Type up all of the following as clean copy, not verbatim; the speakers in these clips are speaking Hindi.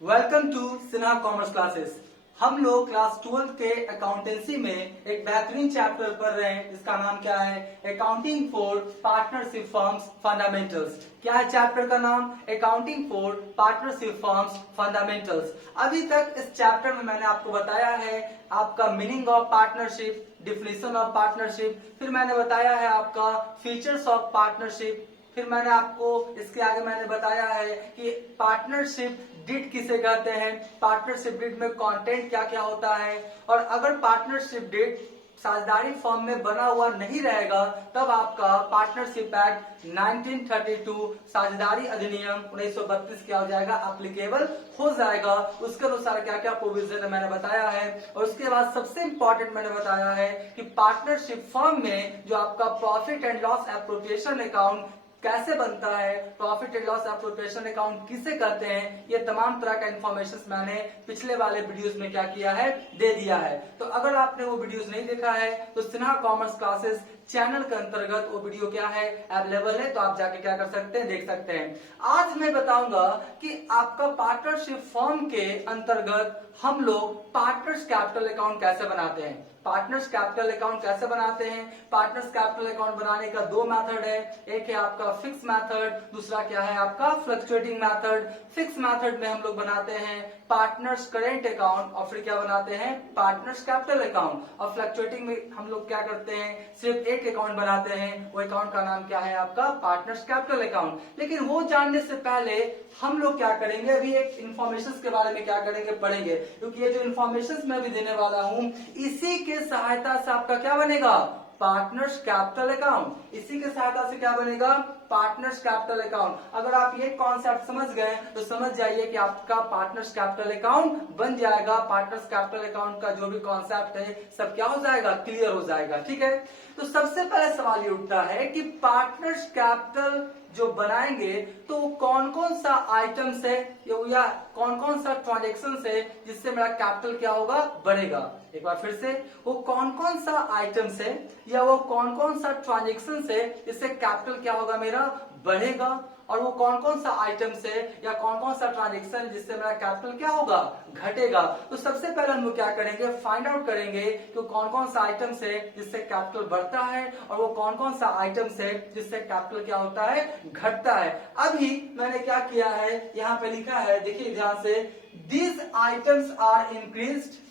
Welcome to Sinha commerce classes. हम लोग क्लास 12 के अकाउंटेंसी में एक बेहतरीन चैप्टर पढ़ रहे हैं जिसका नाम क्या है, accounting for partnership firms fundamentals. क्या है चैप्टर का नाम? Accounting for partnership firms fundamentals. अभी तक इस चैप्टर में मैंने आपको बताया है आपका meaning of partnership, definition of partnership, फिर मैंने बताया है आपका फीचर्स ऑफ पार्टनरशिप, फिर मैंने आपको इसके आगे मैंने बताया है कि पार्टनरशिप डीड किसे कहते हैं, पार्टनरशिप डीड में कंटेंट क्या क्या होता है, और अगर पार्टनरशिप डीड साझेदारी फॉर्म में बना हुआ नहीं रहेगा तब आपका पार्टनरशिप एक्ट 1932 साझेदारी अधिनियम 1932 क्या हो जाएगा, एप्लीकेबल हो जाएगा। उसके अनुसार क्या क्या प्रोविजन है मैंने बताया है। और उसके बाद सबसे इंपॉर्टेंट मैंने बताया है कि पार्टनरशिप फर्म में जो आपका profit and loss appropriation account कैसे बनता है, profit and loss appropriation account किसे कहते हैं, ये तमाम तरह का इंफॉर्मेशन मैंने पिछले वाले वीडियोस में क्या किया है, दे दिया है। तो अगर आपने वो वीडियोस नहीं देखा है तो सिन्हा कॉमर्स क्लासेस चैनल के अंतर्गत वो वीडियो क्या है, अवेलेबल है, तो आप जाके क्या कर सकते हैं, देख सकते हैं। आज मैं बताऊंगा कि आपका पार्टनरशिप फर्म के अंतर्गत हम लोग पार्टनर्स कैपिटल अकाउंट कैसे बनाते हैं। पार्टनर्स कैपिटल अकाउंट कैसे बनाते हैं? पार्टनर्स कैपिटल अकाउंट बनाने का दो मेथड है, एक है आपका फिक्स मेथड, दूसरा क्या है आपका फ्लक्चुएटिंग मेथड। फिक्स मेथड में हम लोग बनाते हैं पार्टनर्स करेंट अकाउंट और फिर क्या बनाते हैं, पार्टनर्स कैपिटल अकाउंट। और फ्लक्चुएटिंग में हम लोग क्या करते हैं, सिर्फ एक अकाउंट बनाते हैं, वो अकाउंट का नाम क्या है आपका, पार्टनर्स कैपिटल अकाउंट। लेकिन वो जानने से पहले हम लोग क्या करेंगे, अभी एक इंफॉर्मेशन के बारे में क्या करेंगे, पढ़ेंगे, क्योंकि ये जो इंफॉर्मेशन मैं अभी देने वाला हूं इसी के सहायता से आपका क्या बनेगा, पार्टनर्स कैपिटल अकाउंट। इसी के सहायता से क्या बनेगा, पार्टनर्स कैपिटल अकाउंट। अगर आप ये कॉन्सेप्ट समझ गए तो समझ जाइए कि आपका पार्टनर्स कैपिटल अकाउंट बन जाएगा। पार्टनर्स कैपिटल अकाउंट का जो भी कॉन्सेप्ट है सब क्या हो जाएगा, क्लियर हो जाएगा। ठीक है, तो सबसे पहले सवाल ये उठता है कि पार्टनर्स कैपिटल जो बनाएंगे तो कौन कौन सा आइटम से या कौन कौन सा ट्रांजेक्शन से जिससे मेरा कैपिटल क्या होगा, बढ़ेगा। एक बार फिर से, वो कौन कौन सा आइटम से या वो कौन कौन सा ट्रांजेक्शन से जिससे कैपिटल क्या होगा, मेरा बढ़ेगा, और वो कौन कौन सा आइटम से या कौन कौन सा ट्रांजेक्शन जिससे मेरा कैपिटल क्या होगा, घटेगा। तो सबसे पहले हम लोग क्या करेंगे, फाइंड आउट करेंगे कि कौन कौन सा आइटम से जिससे कैपिटल बढ़ता है और वो कौन कौन सा आइटम से जिससे कैपिटल क्या होता है, घटता है। अभी मैंने क्या किया है, यहाँ पे लिखा है, देखिए ध्यान से, these items are increased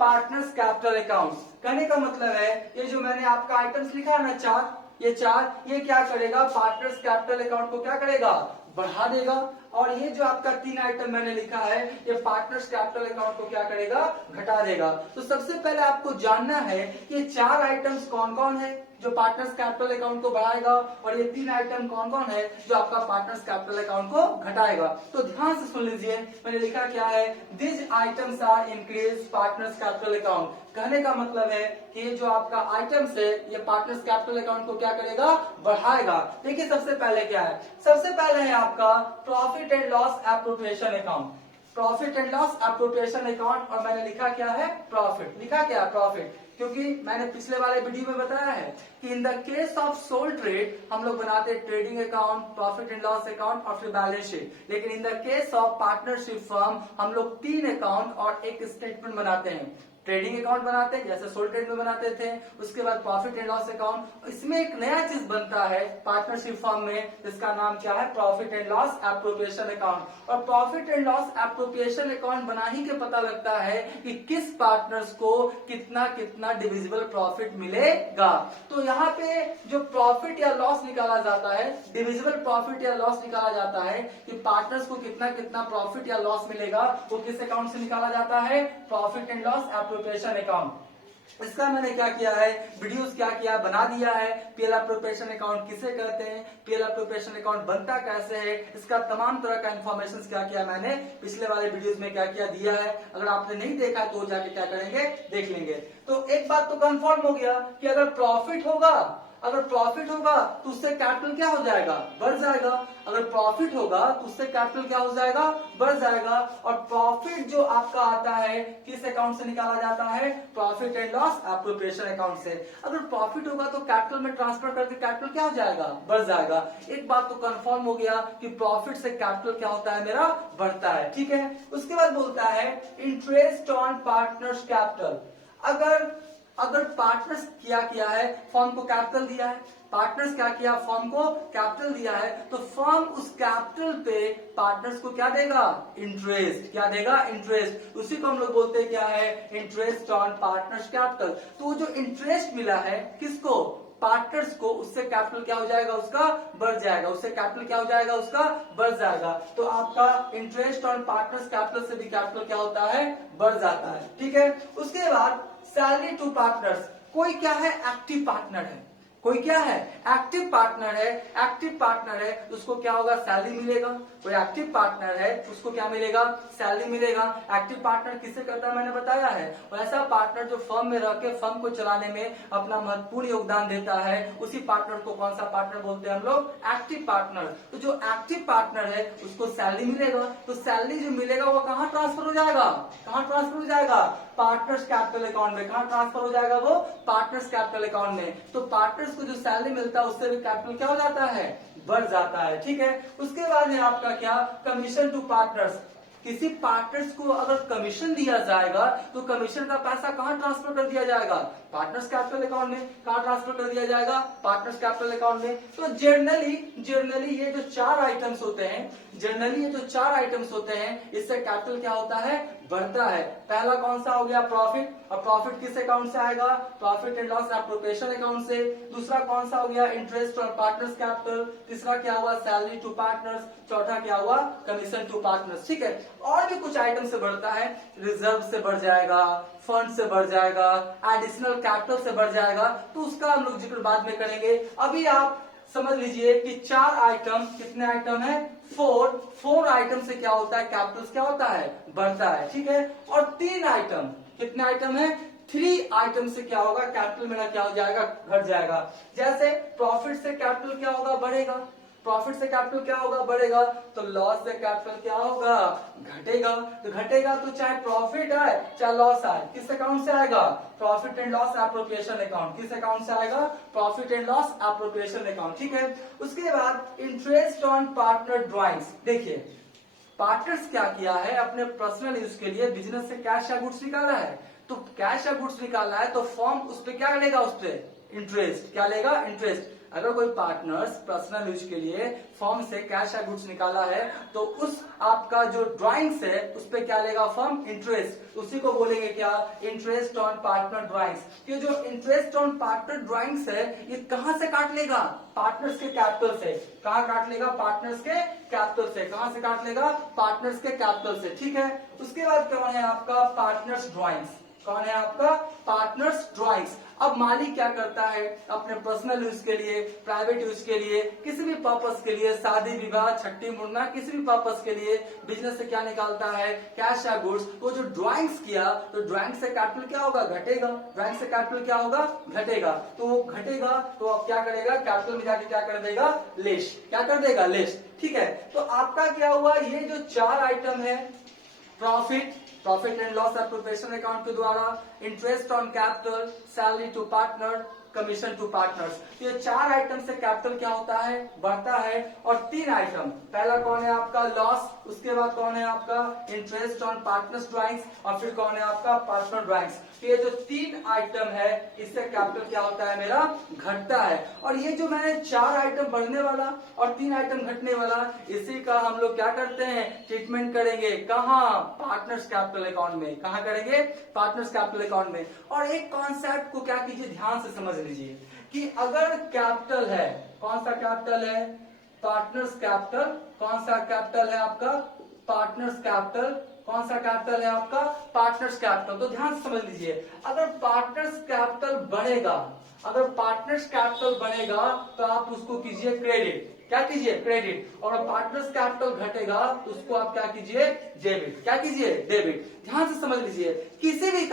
partners capital account. कहने का मतलब है ये जो मैंने आपका आइटम्स लिखा है ना, चार, ये चार, ये क्या करेगा, पार्टनर्स कैपिटल अकाउंट को क्या करेगा, बढ़ा देगा। और ये जो आपका तीन आइटम मैंने लिखा है ये पार्टनर्स कैपिटल अकाउंट को क्या करेगा, घटा देगा। तो सबसे पहले आपको जानना है कि ये चार आइटम्स कौन कौन है जो पार्टनर्स कैपिटल अकाउंट को बढ़ाएगा, और ये तीन आइटम कौन कौन है जो आपका पार्टनर्स कैपिटल अकाउंट को घटाएगा। तो ध्यान से सुन लीजिए, मैंने लिखा क्या है, this items are increase partners capital account. कहने का मतलब है कि ये जो आपका आइटम्स है ये पार्टनर्स कैपिटल अकाउंट को क्या करेगा, बढ़ाएगा। देखिए सबसे पहले क्या है, सबसे पहले है आपका profit and loss appropriation account. Profit and loss appropriation account, और मैंने लिखा क्या है, प्रॉफिट। लिखा क्या है, प्रॉफिट, क्योंकि मैंने पिछले वाले वीडियो में बताया है कि in the case of sole trade हम लोग बनाते हैं trading account, profit and loss account और फिर बैलेंस शीट। लेकिन in the case of partnership firm हम लोग तीन अकाउंट और एक स्टेटमेंट बनाते हैं। ट्रेडिंग अकाउंट बनाते हैं जैसे सोल ट्रेड में बनाते थे, उसके बाद प्रॉफिट एंड लॉस अकाउंट। इसमें एक नया चीज बनता है पार्टनरशिप फर्म में, जिसका नाम क्या है, profit and loss appropriation account. और profit and loss appropriation account बना ही के पता लगता है कि किस पार्टनर्स को कितना कितना डिविजिबल प्रॉफिट मिलेगा। तो यहाँ पे जो प्रॉफिट या लॉस निकाला जाता है, डिविजिबल प्रॉफिट या लॉस निकाला जाता है कि पार्टनर्स को कितना कितना प्रॉफिट या लॉस मिलेगा, वो किस अकाउंट से निकाला जाता है, profit and loss appropriation account. इसका मैंने क्या किया है, वीडियोस क्या किया, बना दिया है। पीएल एप्रोप्रिएशन अकाउंट किसे कहते हैं, पीएल एप्रोप्रिएशन अकाउंट बनता कैसे है, इसका तमाम तरह का इंफॉर्मेशन क्या किया मैंने पिछले वाले वीडियोस में क्या किया, दिया है। अगर आपने नहीं देखा तो जाके क्या करेंगे, देख लेंगे। तो एक बात तो कंफर्म हो गया कि अगर प्रॉफिट होगा अगर प्रॉफिट होगा तो उससे कैपिटल क्या हो जाएगा, बढ़ जाएगा। अगर प्रॉफिट होगा तो उससे कैपिटल क्या हो जाएगा, बढ़ जाएगा। और प्रॉफिट जो आपका आता है किस अकाउंट से निकाला जाता है, profit and loss appropriation account से। अगर प्रॉफिट होगा तो कैपिटल में ट्रांसफर करके कैपिटल क्या हो जाएगा, बढ़ जाएगा। एक बात तो कंफर्म हो गया कि प्रॉफिट से कैपिटल क्या होता है, मेरा बढ़ता है। ठीक है, उसके बाद बोलता है इंटरेस्ट ऑन पार्टनर्स कैपिटल। अगर पार्टनर्स किया है, फर्म को कैपिटल दिया है, पार्टनर्स क्या किया, फर्म को कैपिटल दिया है, तो फर्म उस कैपिटल पे पार्टनर्स को क्या देगा, इंटरेस्ट। क्या देगा, इंटरेस्ट। उसी को हम लोग बोलते हैं क्या है, इंटरेस्ट ऑन पार्टनर्स कैपिटल। तो जो इंटरेस्ट मिला है किसको, पार्टनर्स को, उससे कैपिटल क्या हो जाएगा, उसका बढ़ जाएगा। उससे कैपिटल क्या हो जाएगा, उसका बढ़ जाएगा। तो आपका इंटरेस्ट ऑन पार्टनर्स कैपिटल से भी कैपिटल क्या होता है, बढ़ जाता है। ठीक है, उसके बाद सैलरी टू पार्टनर्स। कोई क्या है, एक्टिव पार्टनर है, कोई क्या है, एक्टिव पार्टनर है। एक्टिव पार्टनर है उसको क्या होगा, सैलरी मिलेगा। कोई एक्टिव पार्टनर है उसको क्या मिलेगा, सैलरी मिलेगा। एक्टिव पार्टनर किससे करता है, मैंने बताया है। और ऐसा पार्टनर जो फर्म में रह के फर्म को चलाने में अपना महत्वपूर्ण योगदान देता है, उसी पार्टनर को कौन सा पार्टनर बोलते हैं हम लोग, एक्टिव पार्टनर। तो जो एक्टिव पार्टनर है उसको सैलरी मिलेगा। तो सैलरी जो मिलेगा वो कहाँ ट्रांसफर हो जाएगा, कहाँ ट्रांसफर हो जाएगा, पार्टनर्स कैपिटल अकाउंट में। कहाँ ट्रांसफर हो जाएगा वो, पार्टनर्स कैपिटल अकाउंट में। तो पार्टनर्स को जो सैलरी मिलता है उससे भी कैपिटल क्या हो जाता है, बढ़ जाता है। ठीक है, उसके बाद है आपका क्या, कमीशन टू पार्टनर्स। किसी पार्टनर्स को अगर कमीशन दिया जाएगा तो कमीशन का पैसा कहाँ ट्रांसफर कर दिया जाएगा, पार्टनर्स कैपिटल अकाउंट में। कहाँ ट्रांसफर कर दिया जाएगा, पार्टनर्स कैपिटल अकाउंट में। तो जनरली ये जो चार आइटम्स होते हैं, जनरली ये जो चार आइटम्स होते हैं, इससे कैपिटल क्या होता है, बढ़ता है। पहला कौन सा हो गया, प्रॉफिट। और प्रॉफिट किस अकाउंट से आएगा, profit and loss appropriation account से। दूसरा कौन सा हो गया, इंटरेस्ट और पार्टनर्स कैपिटल। तीसरा क्या हुआ, सैलरी टू पार्टनर्स। चौथा क्या हुआ, कमीशन टू पार्टनर्स। ठीक है, और भी कुछ आइटम से बढ़ता है, रिजर्व से बढ़ जाएगा, फंड से बढ़ जाएगा, एडिशनल कैपिटल से बढ़ जाएगा। तो उसका हम लोग जिक्र बाद में करेंगे। अभी आप समझ लीजिए कि चार आइटम, कितने आइटम है, फोर आइटम से क्या होता है, कैपिटल क्या होता है, बढ़ता है। ठीक है, और तीन आइटम, कितने आइटम है, 3 आइटम से क्या होगा, कैपिटल मेरा क्या हो जाएगा, घट जाएगा। जैसे प्रॉफिट से कैपिटल क्या होगा, बढ़ेगा। प्रॉफिट से कैपिटल क्या होगा, बढ़ेगा। तो लॉस से कैपिटल क्या होगा, घटेगा। तो घटेगा तो चाहे प्रॉफिट आए चाहे लॉस आए, किस अकाउंट से आएगा, profit and loss appropriation account. किस अकाउंट से आएगा, profit and loss appropriation account. ठीक है, उसके बाद इंटरेस्ट ऑन पार्टनर ड्रॉइंग्स। देखिए पार्टनर्स क्या किया है, अपने पर्सनल यूज के लिए बिजनेस से कैश या गुड्स निकाला है। तो कैश या गुड्स निकाला है तो फर्म उस पर क्या लेगा, उस पर इंटरेस्ट। क्या लेगा, इंटरेस्ट। अगर कोई पार्टनर्स पर्सनल यूज के लिए फर्म से कैश या गुड्स निकाला है तो उस आपका जो ड्राइंग्स है उस पे क्या लेगा फर्म, इंटरेस्ट। उसी को बोलेंगे क्या, इंटरेस्ट ऑन पार्टनर ड्राइंग्स। ये जो इंटरेस्ट ऑन पार्टनर ड्राइंग्स है ये कहां से काट लेगा, पार्टनर्स के कैपिटल से। कहां काट लेगा, पार्टनर्स के कैपिटल से। कहां से काट लेगा, पार्टनर्स के कैपिटल से। ठीक है, उसके बाद कौन है आपका, पार्टनर्स ड्राइंग्स। कौन है आपका, पार्टनर्स ड्राइंग्स। अब मालिक क्या करता है, अपने पर्सनल यूज के लिए, प्राइवेट यूज के लिए, किसी भी पर्पस के लिए, शादी विवाह छट्टी मुड़ना, किसी भी पर्पस के लिए बिजनेस से क्या निकालता है, कैश या गुड्स। वो जो ड्राइंग्स किया तो ड्राइंग से कैपिटल क्या होगा, घटेगा। ड्राइंग से कैपिटल क्या होगा, घटेगा। तो वो घटेगा तो अब क्या करेगा, कैपिटल में जाके क्या कर देगा, लेस। क्या कर देगा, लेस। ठीक है, तो आपका क्या हुआ, ये जो चार आइटम है, profit and loss appropriation account के द्वारा, interest on capital, salary to partner, commission to partners. ये चार आइटम से कैपिटल क्या होता है, बढ़ता है। और तीन आइटम, पहला कौन है आपका, लॉस। उसके बाद कौन है आपका, इंटरेस्ट ऑन पार्टनर्स ड्राइंग्स। और फिर कौन है आपका, पार्टनर ड्राइंग्स। ये जो तीन आइटम है इससे कैपिटल क्या होता है, मेरा घटता है। और ये जो मैंने चार आइटम बढ़ने वाला और तीन आइटम घटने वाला, इसी का हम लोग क्या करते हैं, ट्रीटमेंट करेंगे। कहाँ, पार्टनर्स कैपिटल अकाउंट में। कहाँ करेंगे, पार्टनर्स कैपिटल अकाउंट में। और एक कॉन्सेप्ट को क्या कीजिए, ध्यान से समझ लीजिए कि अगर कैपिटल है, कौन सा कैपिटल है, पार्टनर्स कैपिटल। कौन सा कैपिटल है आपका, पार्टनर्स कैपिटल। कौन सा कैपिटल है आपका, पार्टनर्स कैपिटल। तो ध्यान से समझ लीजिए, अगर पार्टनर्स कैपिटल बढ़ेगा, अगर पार्टनर्स कैपिटल बढ़ेगा तो आप उसको कीजिए क्रेडिट। क्या कीजिए, क्रेडिट। और पार्टनर्स कैपिटल घटेगा तो उसको आप क्या कीजिए, डेबिट। क्या कीजिए, डेबिट। ध्यान से समझ लीजिए, किसी भी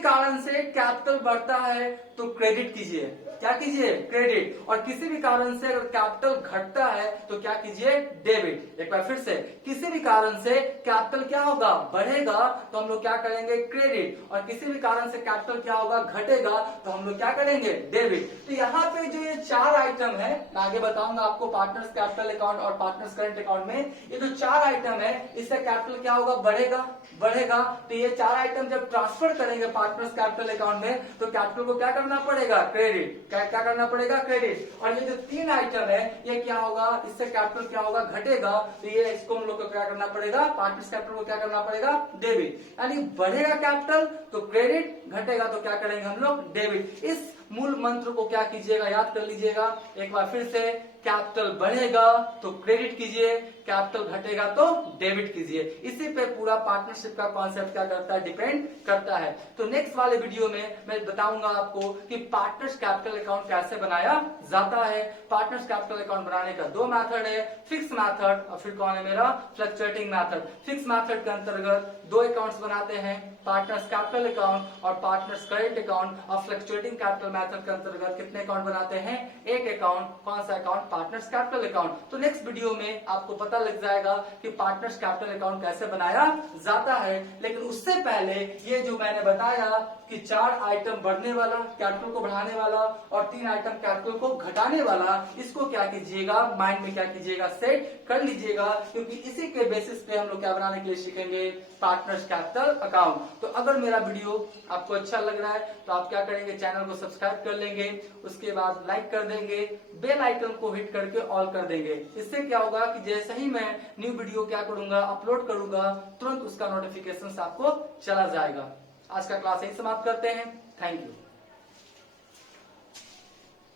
कारण से कैपिटल बढ़ता है तो क्रेडिट कीजिए। क्या कीजिए? क्रेडिट। और किसी भी कारण से अगर कैपिटल घटता है तो क्या कीजिए? डेबिट। एक बार फिर से, किसी भी कारण से कैपिटल क्या होगा? बढ़ेगा तो हम लोग क्या करेंगे? क्रेडिट। और किसी भी कारण से कैपिटल क्या होगा? घटेगा तो हम लोग क्या करेंगे? डेबिट। तो यहाँ पे जो ये चार आइटम है, मैं आगे बताऊंगा आपको पार्टनर्स कैपिटल अकाउंट और पार्टनर्स करंट अकाउंट में, ये जो चार आइटम है इससे कैपिटल क्या होगा? बढ़ेगा। तो ये चार आइटम जब ट्रांसफर करेंगे पार्टनर्स कैपिटल अकाउंट में तो कैपिटल को क्या करना पड़ेगा? क्रेडिट। क्या करना पड़ेगा? क्रेडिट। और ये जो तीन आइटम है ये क्या होगा? इससे कैपिटल क्या होगा? घटेगा। तो ये इसको हम लोग को क्या करना पड़ेगा? पार्टनर्स कैपिटल को क्या करना पड़ेगा? डेबिट। यानी बढ़ेगा कैपिटल तो क्रेडिट, घटेगा तो क्या करेंगे हम लोग? डेबिट। इस मूल मंत्र को क्या कीजिएगा? याद कर लीजिएगा एक बार फिर से। कैपिटल बढ़ेगा तो क्रेडिट कीजिए, कैपिटल घटेगा तो डेबिट कीजिए। इसी पे पूरा पार्टनरशिप का कॉन्सेप्ट क्या करता है? डिपेंड करता है। तो नेक्स्ट वाले वीडियो में मैं बताऊंगा आपको कि पार्टनर्स कैपिटल अकाउंट कैसे बनाया जाता है। पार्टनर्स कैपिटल अकाउंट बनाने का दो मेथड है, फिक्स मेथड और फिर कौन है मेरा? Fluctuating method. फिक्स मेथड के अंतर्गत दो अकाउंट्स बनाते हैं, पार्टनर्स कैपिटल अकाउंट और पार्टनर्स करेंट अकाउंट। और फ्लक्चुएटिंग कैपिटल मेथड के अंतर्गत कितने अकाउंट बनाते हैं? एक अकाउंट। कौन सा अकाउंट? Partners capital account. तो नेक्स्ट वीडियो में आपको पता लग जाएगा कि पार्टनर्स कैपिटल अकाउंट कैसे बनाया जाता है। लेकिन उससे पहले ये जो मैंने बताया कि चार आइटम बढ़ने वाला, कैपिटल को बढ़ाने वाला, और तीन आइटम कैपिटल को घटाने वाला, इसको क्या कीजिएगा? माइंड में क्या कीजिएगा? सेट कर लीजिएगा, क्योंकि इसी के बेसिस पे हम लोग क्या बनाने के लिए सीखेंगे? Partners capital account. तो अगर मेरा वीडियो आपको अच्छा लग रहा है तो आप क्या करेंगे? चैनल को सब्सक्राइब कर लेंगे, उसके बाद लाइक कर देंगे, बेल आइकन को हिट करके ऑल कर देंगे। इससे क्या होगा कि जैसे ही मैं न्यू वीडियो क्या करूंगा? अपलोड करूंगा, तुरंत उसका नोटिफिकेशन आपको चला जाएगा। आज का क्लास यही समाप्त करते हैं। Thank you.